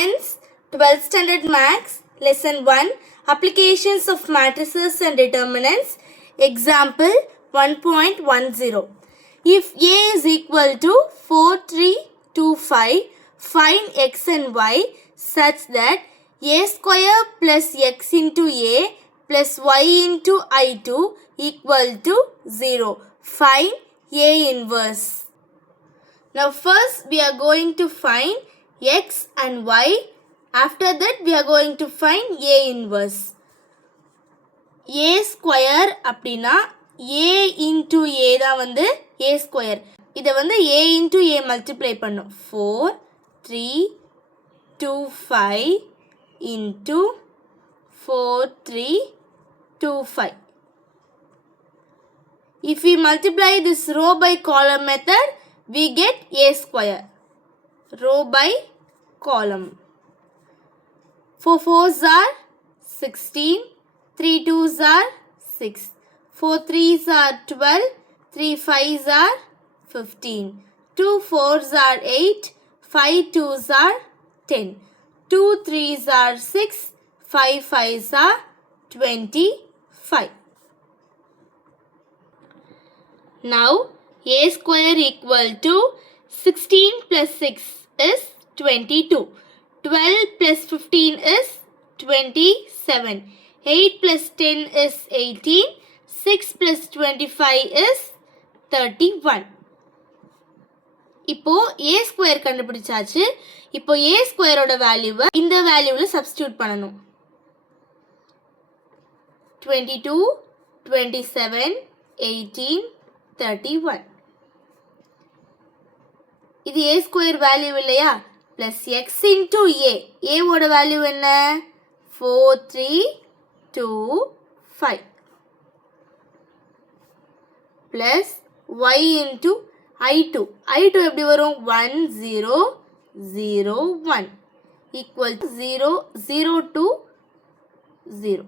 Friends, 12th Standard Maths, Lesson 1, Applications of Matrices and Determinants, Example 1.10. If A is equal to 4, 3, 2, 5, find x and y such that a square plus x into a plus y into I2 equal to 0. Find A inverse. Now first we are going to find x and y. After that we are going to find A inverse. A square அப்படினா A into A தான் வந்து A square. இதை வந்து A into A multiply பண்ணும். 4, 3, 2, 5 into 4, 3, 2, 5. If we multiply this row by column method, we get A square. Row by column. 4 4s are 16, 3 2s are 6, 4 3s are 12, 3 5s are 15, 2 4s are 8, 5 2s are 10, 2 3s are 6, 5 5s are 25. Now A square equal to 16 plus 6 is 22. 12 plus 15 is 27. 8 plus 10 is 18. 6 plus 25 is 31. இப்போ A square கண்டுபிடிச்சாச்சு. இப்போ A square ஓட வேல்யூவை இந்த வேல்யூல சப்ஸ்டிட்யூட் பண்ணணும். 22, 27, 18, 31. இது A square value இல்லையா? plus x into A. A ஓட வேல்யூ என்ன? 4, 3, 2, 5. plus y into I2. I2 எப்படி வரும்? 1, 0, 0, 1. equal to 0, 0 to 0.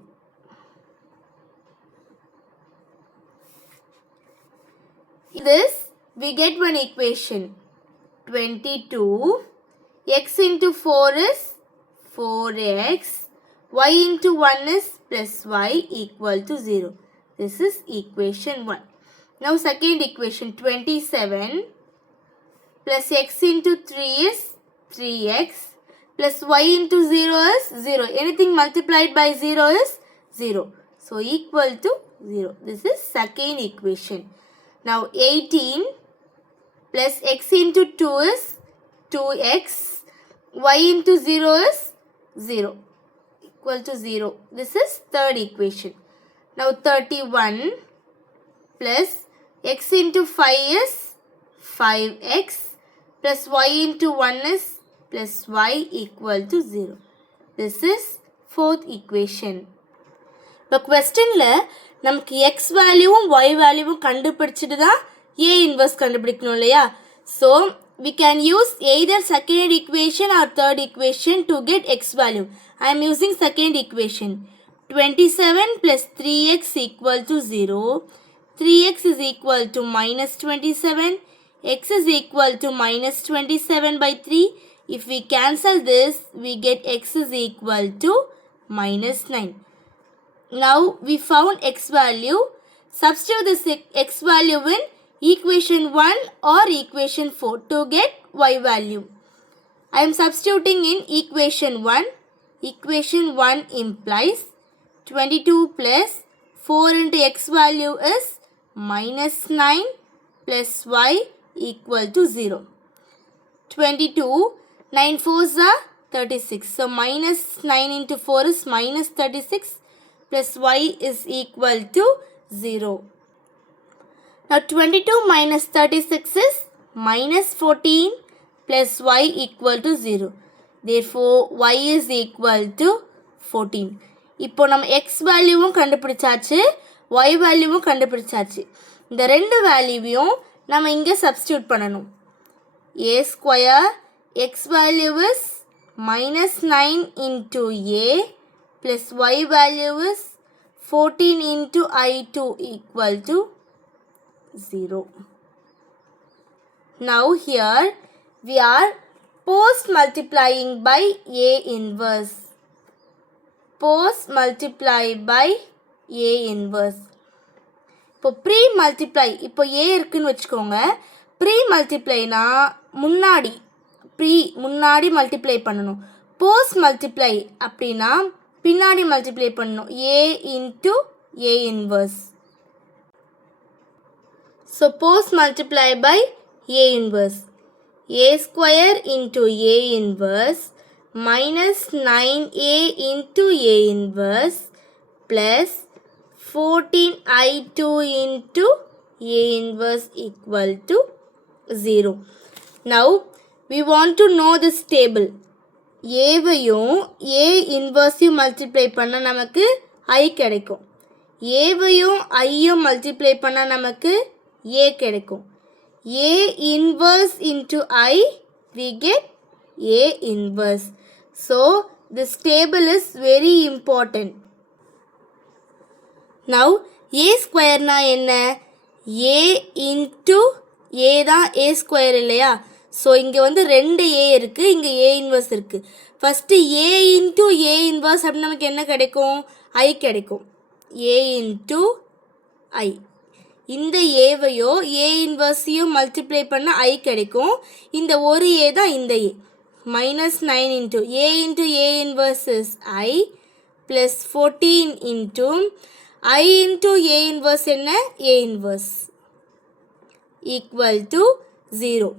This we get one equation. 22 x into 4 is 4x, y into 1 is plus y equal to 0. This is equation 1. Now second equation, 27 plus x into 3 is 3x plus y into 0 is 0. Anything multiplied by 0 is 0. So equal to 0. This is second equation. Now 18 plus x into 2 is 2x, y into 0 is 0, equal to 0. This is third equation. Now 31 plus x into 5 is 5x plus y into 1 is plus y equal to 0. This is fourth equation. இப்போ கொஸ்டின்ல நமக்கு x வேல்யூவும் y வேல்யூவும் கண்டுபிடிச்சிட்டு தான் A inverse கண்டுபிடிக்கணும் இல்லையா? So we can use either second equation or third equation to get x value. I am using second equation. 27 plus 3x equal to 0. 3x is equal to minus 27. X is equal to minus 27 by 3. If we cancel this, we get x is equal to minus 9. Now we found x value. Substitute this x value in equation 1 or equation 4 to get y value. I am substituting in equation 1. Equation 1 implies 22 plus 4 into x value is minus 9 plus y equal to 0. 22, 9 4s are 36. So minus 9 into 4 is minus 36 plus y is equal to 0. Now 22 minus 36 is minus 14 plus y equal to 0. Therefore y is equal to 14. இப்போ நம்ம x வேல்யூவும் கண்டுபிடிச்சாச்சு, y வேல்யூவும் கண்டுபிடிச்சாச்சு. இந்த ரெண்டு வேல்யூவையும் நம்ம இங்கே சப்ஸ்டிட்யூட் பண்ணணும். A square x value is minus 9 into A plus y value is 14 into I2 equal to 0. Now here we are post multiplying by A inverse. Post multiply by A inverse. இப்போ ப்ரீ மல்டிப்ளை இப்போ ஏ இருக்குன்னு வச்சுக்கோங்க. ப்ரீ மல்டிப்ளைனா முன்னாடி மல்டிப்ளை பண்ணணும். Post multiply அப்படின்னா பின்னாடி multiply பண்ணணும். A into A inverse. So post multiply by A inverse. A square into A inverse minus 9A into A inverse plus 14I2 into A inverse equal to 0. Now we want to know this table. ஏவையும் A inverseயும் multiply பண்ண நமக்கு I கிடைக்கும். ஏவையும் ஐயும் multiply பண்ண நமக்கு A கிடைக்கும். A inverse into I, we get A inverse. So, this table is very important. Now, A square na enna? A into A தான் A square இல்லையா? So, இங்க வந்து ரெண்டு A இருக்கு, இங்க A inverse இருக்கு. First, A into A inverse அப்படி நமக்கு என்ன கிடைக்கும்? I கிடைக்கும். A into I. இந்த ஏவையோ ஏ இன்வர்ஸையும் மல்டிப்ளை பண்ண ஐ கிடைக்கும். இந்த ஒரு ஏ தான் இந்த A. Minus 9 into A into A inverse is I plus 14 into I into A inverse என்ன? A inverse equal to 0.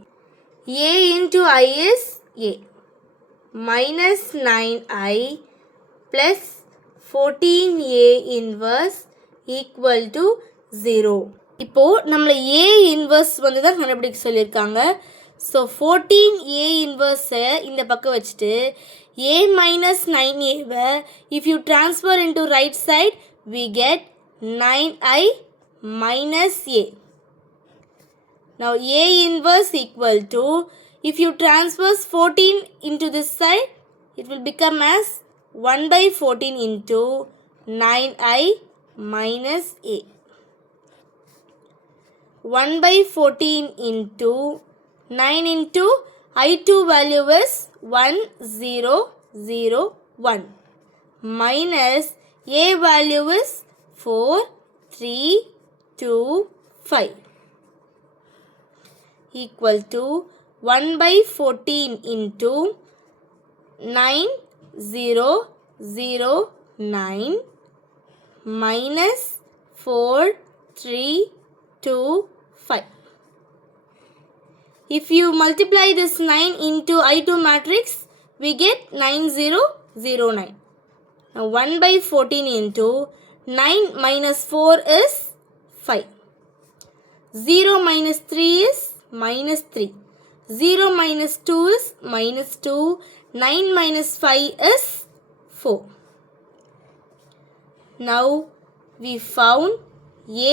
A into I is A. Minus 9i plus 14a inverse equal to 0. இப்போது நம்மளை A inverse வந்து தான் கண்டுபிடிக்க சொல்லியிருக்காங்க. So 14a இன்வர்ஸை இந்த பக்கம் வச்சுட்டு a மைனஸ் 9aவை if you transfer into right side we get 9i minus a. Now a inverse equal to, if you transfer 14 into this side, it will become as 1 by 14 into 9i minus a. 1 by 14 into 9 into I2 value is 1001 minus a value is 4325 equal to 1 by 14 into 9009 minus 4325. If you multiply this 9 into I2 matrix, we get 9009. Now 1 by 14 into 9 minus 4 is 5. 0 minus 3 is minus 3. 0 minus 2 is minus 2. 9 minus 5 is 4. Now we found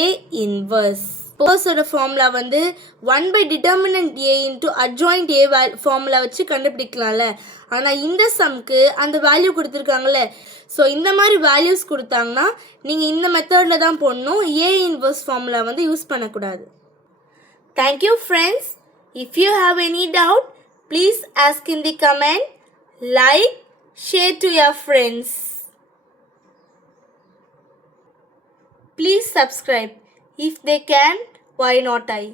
A inverse. போஸோட formula வந்து 1 by determinant A into adjoint A formula வச்சு கண்டுபிடிக்கலாம்ல. ஆனால் இந்த சம்க்கு அந்த வேல்யூ கொடுத்துருக்காங்கல்ல. ஸோ இந்த மாதிரி வேல்யூஸ் கொடுத்தாங்கன்னா நீங்கள் இந்த மெத்தடில் தான் போடணும். A inverse ஃபார்முலா வந்து யூஸ் பண்ணக்கூடாது. Thank you friends. If you have any doubt, please ask in the comment, like, share to your friends. Please subscribe. If they can, why not I?